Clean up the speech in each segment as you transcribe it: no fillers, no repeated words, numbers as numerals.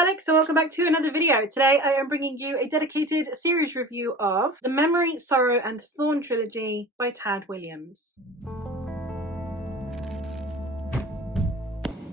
Alex, so welcome back to another video. Today I am bringing you a dedicated series review of the Memory, Sorrow and Thorn trilogy by Tad Williams.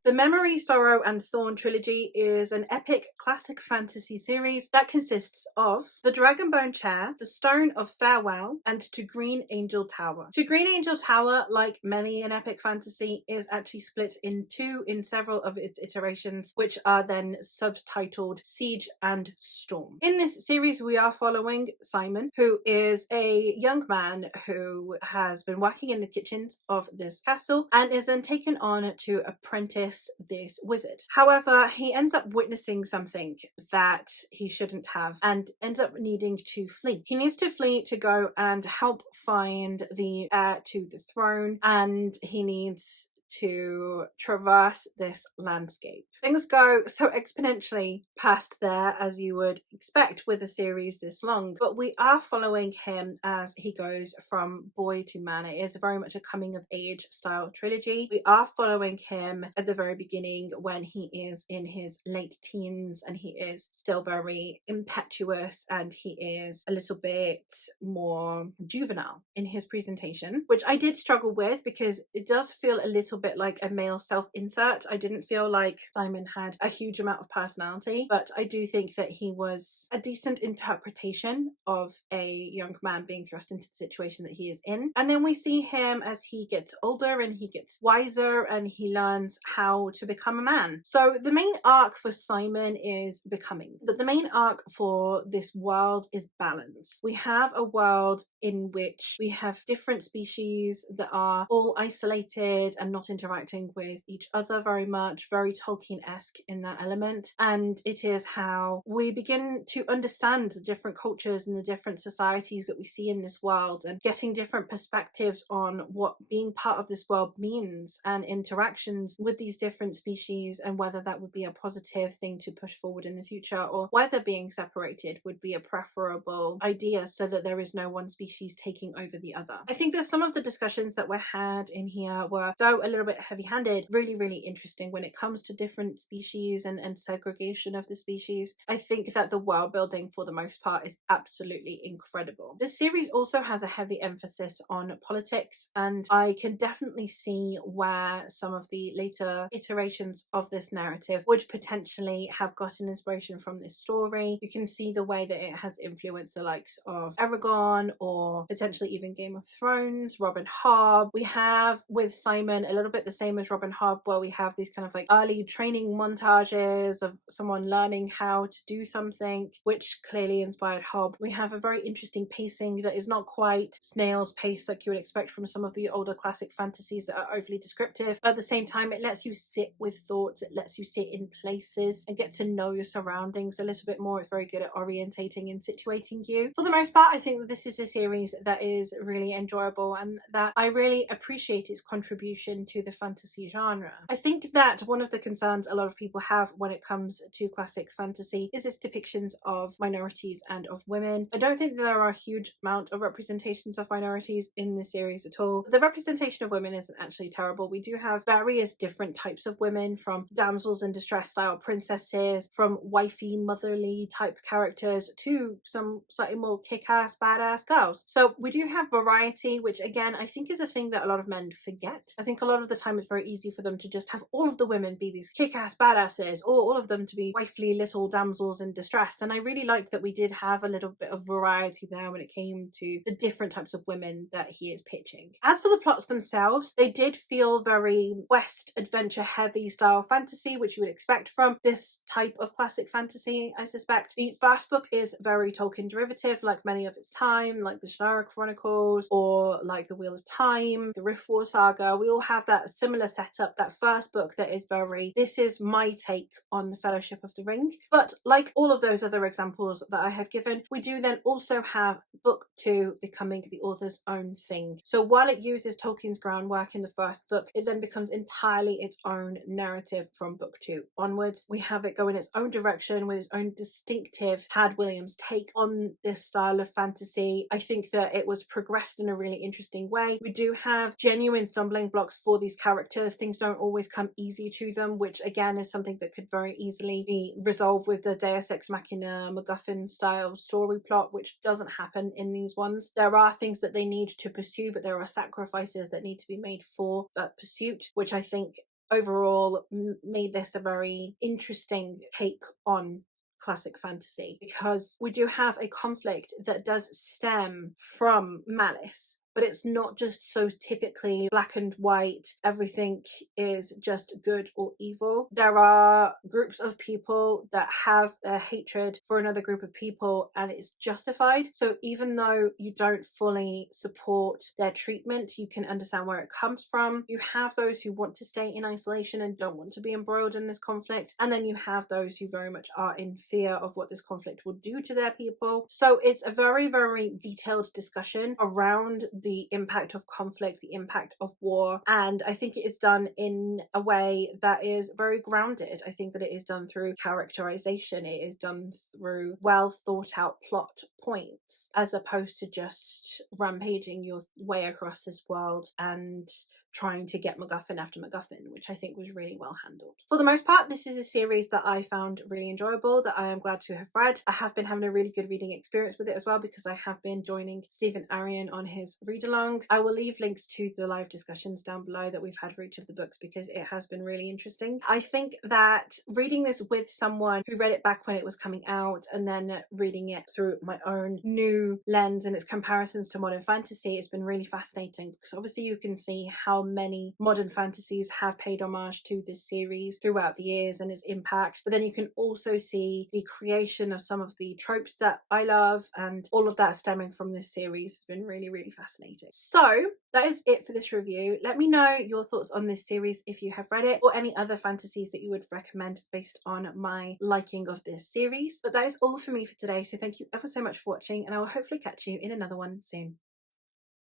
The Memory, Sorrow and Thorn trilogy is an epic classic fantasy series that consists of The Dragonbone Chair, The Stone of Farewell, and To Green Angel Tower. To Green Angel Tower, like many in epic fantasy, is actually split in two in several of its iterations, which are then subtitled Siege and Storm. In this series, we are following Simon, who is a young man who has been working in the kitchens of this castle and is then taken on to apprentice this wizard. However, he ends up witnessing something that he shouldn't have and ends up needing to flee. He needs to flee to go and help find the heir to the throne, and he needs to traverse this landscape. Things go so exponentially past there as you would expect with a series this long, but we are following him as he goes from boy to man. It is very much a coming of age style trilogy. We are following him at the very beginning when he is in his late teens and he is still very impetuous and he is a little bit more juvenile in his presentation, which I did struggle with because it does feel a little bit like a male self-insert. I didn't feel like Simon had a huge amount of personality, but I do think that he was a decent interpretation of a young man being thrust into the situation that he is in. And then we see him as he gets older and he gets wiser and he learns how to become a man. So the main arc for Simon is becoming, but the main arc for this world is balance. We have a world in which we have different species that are all isolated and not interacting with each other very much, very Tolkien-esque in that element. And it is how we begin to understand the different cultures and the different societies that we see in this world and getting different perspectives on what being part of this world means and interactions with these different species, and whether that would be a positive thing to push forward in the future or whether being separated would be a preferable idea so that there is no one species taking over the other. I think that some of the discussions that were had in here were, though a little bit heavy-handed, really interesting when it comes to different species and segregation of the species. I think that the world building for the most part is absolutely incredible. This series also has a heavy emphasis on politics, and I can definitely see where some of the later iterations of this narrative would potentially have gotten inspiration from this story. You can see the way that it has influenced the likes of Aragon or potentially even Game of Thrones, Robin Hobb. We have with Simon a little bit the same as Robin Hobb, where we have these kind of like early training montages of someone learning how to do something, which clearly inspired Hobb. We have a very interesting pacing that is not quite snail's pace like you would expect from some of the older classic fantasies that are overly descriptive, but at the same time it lets you sit with thoughts, it lets you sit in places and get to know your surroundings a little bit more. It's very good at orientating and situating you. For the most part, I think that this is a series that is really enjoyable and that I really appreciate its contribution to the fantasy genre. I think that one of the concerns a lot of people have when it comes to classic fantasy is its depictions of minorities and of women. I don't think there are a huge amount of representations of minorities in this series at all. The representation of women isn't actually terrible. We do have various different types of women, from damsels in distress style princesses, from wifey motherly type characters to some slightly more kick-ass badass girls. So we do have variety, which again I think is a thing that a lot of men forget. I think a lot of the time it's very easy for them to just have all of the women be these kick-ass badasses, or all of them to be wifely little damsels in distress. And I really like that we did have a little bit of variety there when it came to the different types of women that he is pitching. As for the plots themselves, they did feel very West adventure heavy style fantasy, which you would expect from this type of classic fantasy, I suspect. The first book is very Tolkien derivative, like many of its time, like the Shannara Chronicles or like the Wheel of Time, the Rift War Saga. We all have that similar setup, that first book that is very, this is my take on the Fellowship of the Ring. But like all of those other examples that I have given, we do then also have book 2 becoming the author's own thing. So while it uses Tolkien's groundwork in the first book, it then becomes entirely its own narrative from book 2 onwards. We have it go in its own direction with its own distinctive Tad Williams take on this style of fantasy. I think that it was progressed in a really interesting way. We do have genuine stumbling blocks for these characters. Things don't always come easy to them, which again is something that could very easily be resolved with the Deus Ex Machina MacGuffin style story plot, which doesn't happen in these ones. There are things that they need to pursue, but there are sacrifices that need to be made for that pursuit, which I think overall made this a very interesting take on classic fantasy, because we do have a conflict that does stem from malice, but it's not just so typically black and white, everything is just good or evil. There are groups of people that have a hatred for another group of people and it's justified. So even though you don't fully support their treatment, you can understand where it comes from. You have those who want to stay in isolation and don't want to be embroiled in this conflict. And then you have those who very much are in fear of what this conflict will do to their people. So it's a very, very detailed discussion around the impact of conflict, the impact of war, and I think it is done in a way that is very grounded. I think that it is done through characterization, it is done through well thought out plot points, as opposed to just rampaging your way across this world and trying to get MacGuffin after MacGuffin, which I think was really well handled. For the most part, this is a series that I found really enjoyable, that I am glad to have read. I have been having a really good reading experience with it as well, because I have been joining Stephen Arion on his read-along. I will leave links to the live discussions down below that we've had for each of the books, because it has been really interesting. I think that reading this with someone who read it back when it was coming out, and then reading it through my own new lens and its comparisons to modern fantasy, has been really fascinating, because obviously you can see how many modern fantasies have paid homage to this series throughout the years and its impact, but then you can also see the creation of some of the tropes that I love, and all of that stemming from this series has been really, really fascinating. So that is it for this review. Let me know your thoughts on this series if you have read it, or any other fantasies that you would recommend based on my liking of this series. But that is all for me for today, so thank you ever so much for watching, and I will hopefully catch you in another one soon.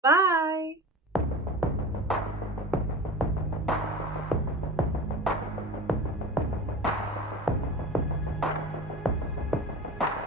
Bye!